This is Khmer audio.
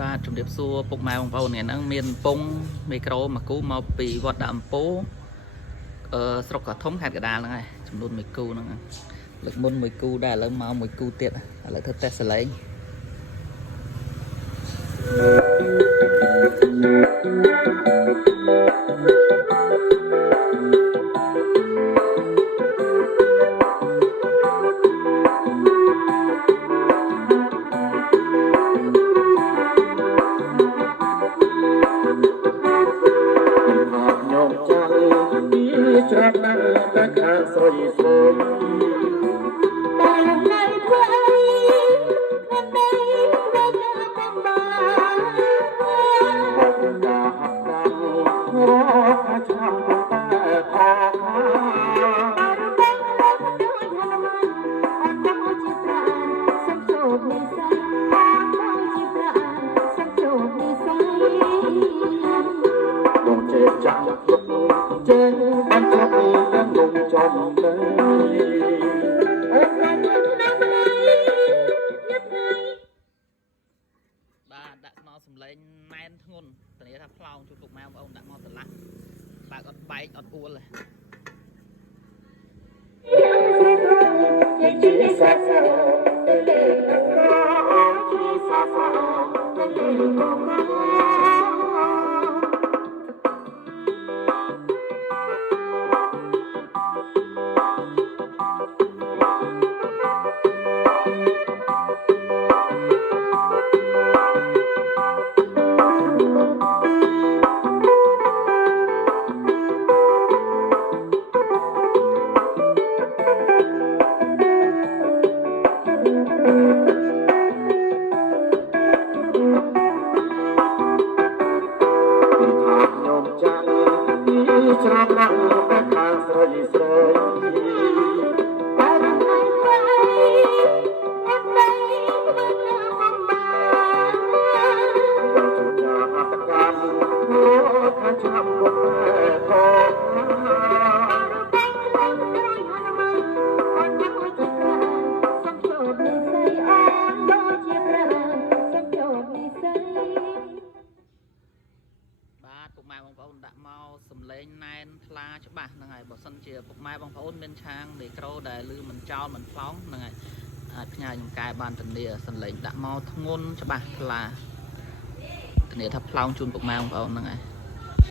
បាទជំរាបសួរពុកម៉ែបងប្អូនអ្នកហ្នឹងមានពងមីក្រូមួយគូមកពីវត្តដាក់អំពូស្រុកកធំខេត្តកណ្ដាលហ្នឹងហើយចំនួនមួយគូហ្នឹងលើកមុនមួយគូដែរឥឡូវមកមួយគូទៀតឥឡូវធ្វើតេស្តសលេងច្រាប់ណាស់តែខាងស្រីស្រីតែណៃធ្វើអីមិនដឹងរកតាមបានមកណាហាក់តាមរកឆ្នាំតែខកចាក់ចេញបានចាប់ទាំងងងចំទៅអូនបានឆ្នាំបាទដាក់ស្នោសំឡេងណែនធ្ងន់ធានាថាផ្លោងជួយពុកម៉ែបងប្អូនដាក់មកស្រឡះបើកអត់បែកអត់អួលទេជីសាសាទៅលេជីសាសាទៅលេកុំច្រាប់ណាស់តែខាងស្រីស្រីតែណៃធ្វើអីអត់ដឹងមិនអំបានចូលចាអត្តកម្មខាងឆ្នាំពុកខកពុកម៉ែបងប្អូនដាក់មកសំឡេងណែនថ្លាច្បាស់ហ្នឹងហើយបើសិនជាពុកម៉ែបងប្អូនមានឆាងមីក្រូដែលឮមិនចោលមិនផ្លោងហ្នឹងហើយអាចផ្ញើខ្ញុំកែបានធានាសំឡេងដាក់មកធ្ងន់ច្បាស់ថ្លាធានាថាផ្លោងជូនពុកម៉ែបងប្អូនហ្នឹងហើយ